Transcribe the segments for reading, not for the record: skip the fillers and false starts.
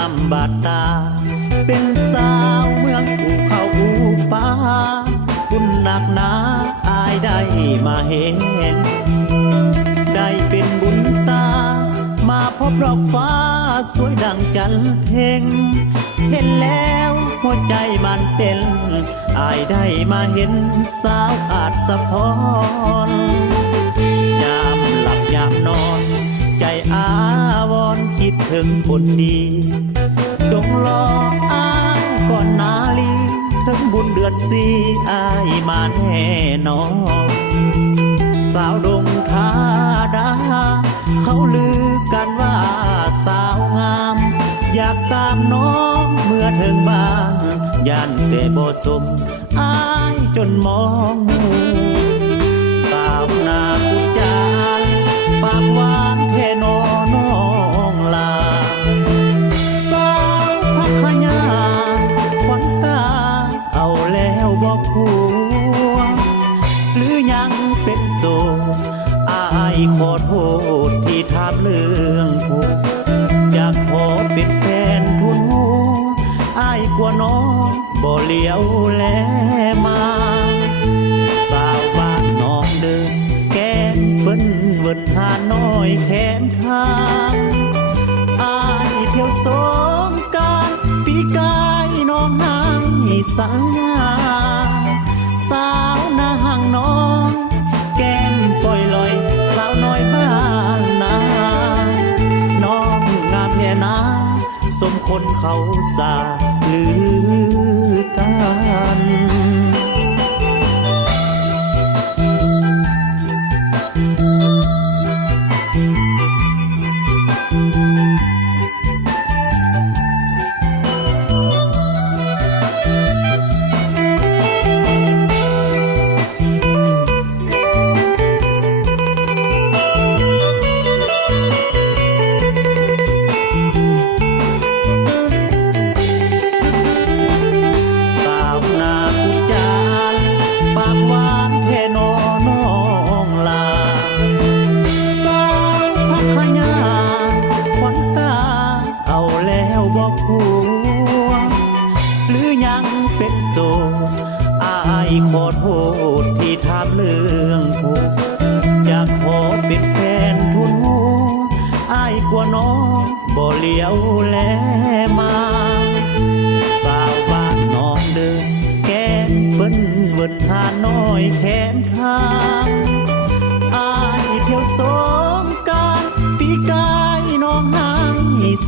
ามบาดตาเป็นสาวเมืองภูเขาภูป่าบุญหนักหนาอายได้มาเห็นได้เป็นบุญตามาพบรอบฟ้าสวยดังจันทร์เพ็งเห็นแล้วหัวใจมันเต้นอายได้มาเห็นสาวอาจสะพรยามหลับยามนอนใจอาวรณ์คิดถึงคนดีดงรออายก่อนนาลีถึงบุญเดือนสี่อายมาแน่นอนสาวดงทาดาเขาลือกันว่าสาวงามอยากตามน้องเมื่อถึงบ้านย่านแต่บ่สมอายจนมองสาวนาคุจานปากหวานแค่นอน้องลาสาวพักขยาขวัญตาเอาแล้วบอกผัวหรือยังเป็นโสดอายขอโทษที่ถามเรื่องผัวอยากขอเป็นแฟนทุนหัวอายกลัวน้องบ่เลี้ยวแลมาสาวบ้านน้องเดินแก้มเบิ้นเวินหาน้อยแขนทางอายเที่ยวสงกรานต์ปีกายน้องให้สัญญาสาวนาห่างน้องแก้มปล่อยลอยสาวน้อยบ้านนาน้องงามแท่นาสมคนเขาสาลือกัน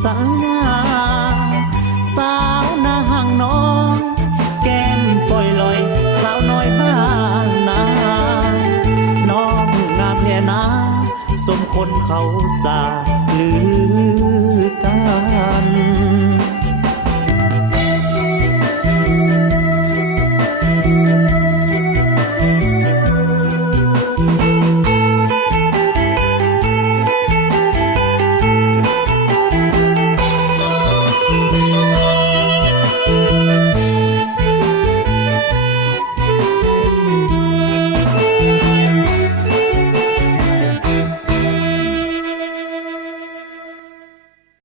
สัญญาสาวนาห่างน้องแก้มปล่อยลอยสาวน้อยบ้านนาน้องงามแท่นาสมคนเขาสาลือ